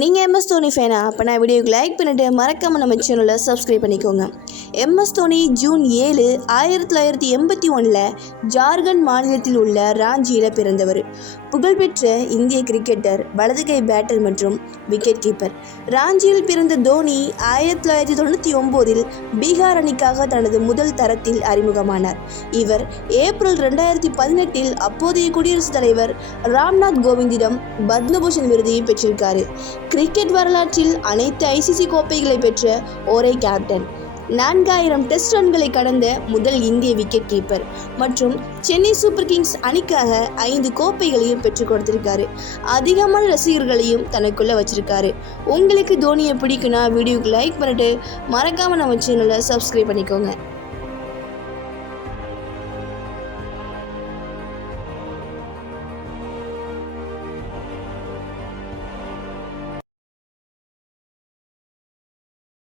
நீங்கள் எம்எஸ் தோனி ஃபேனா? அப்போ நான் வீடியோக்கு லைக் பண்ணிவிட்டு மறக்காமல் நம்ம சேனலில் சப்ஸ்கிரைப் பண்ணிக்கோங்க. எம்எஸ் தோனி ஜூன் 7, 1981 ஜார்க்கண்ட் மாநிலத்தில் உள்ள ராஞ்சியில் பிறந்தவர். புகழ்பெற்ற இந்திய கிரிக்கெட்டர், வலதுகை பேட்டர் மற்றும் விக்கெட் கீப்பர். ராஞ்சியில் பிறந்த தோனி 1999 பீகார் அணிக்காக தனது முதல் தரத்தில் அறிமுகமானார். இவர் ஏப்ரல் 2018 அப்போதைய குடியரசுத் தலைவர் ராம்நாத் கோவிந்திடம் பத்மபூஷன் விருதையும் பெற்றிருக்காரு. கிரிக்கெட் வரலாற்றில் அனைத்து ஐசிசி கோப்பைகளை பெற்ற ஒரே கேப்டன், 4000 டெஸ்ட் ரன்களை கடந்த முதல் இந்திய விக்கெட் கீப்பர் மற்றும் சென்னை சூப்பர் கிங்ஸ் அணிக்காக 5 கோப்பைகளையும் பெற்றுக் கொடுத்திருக்காரு. அதிகமான ரசிகர்களையும் தனக்குள்ள வச்சிருக்காரு. உங்களுக்கு தோனியை பிடிக்குன்னா வீடியோக்கு லைக் பண்ணிட்டு மறக்காம நம்ம சேனலை சப்ஸ்கிரைப் பண்ணிக்கோங்க.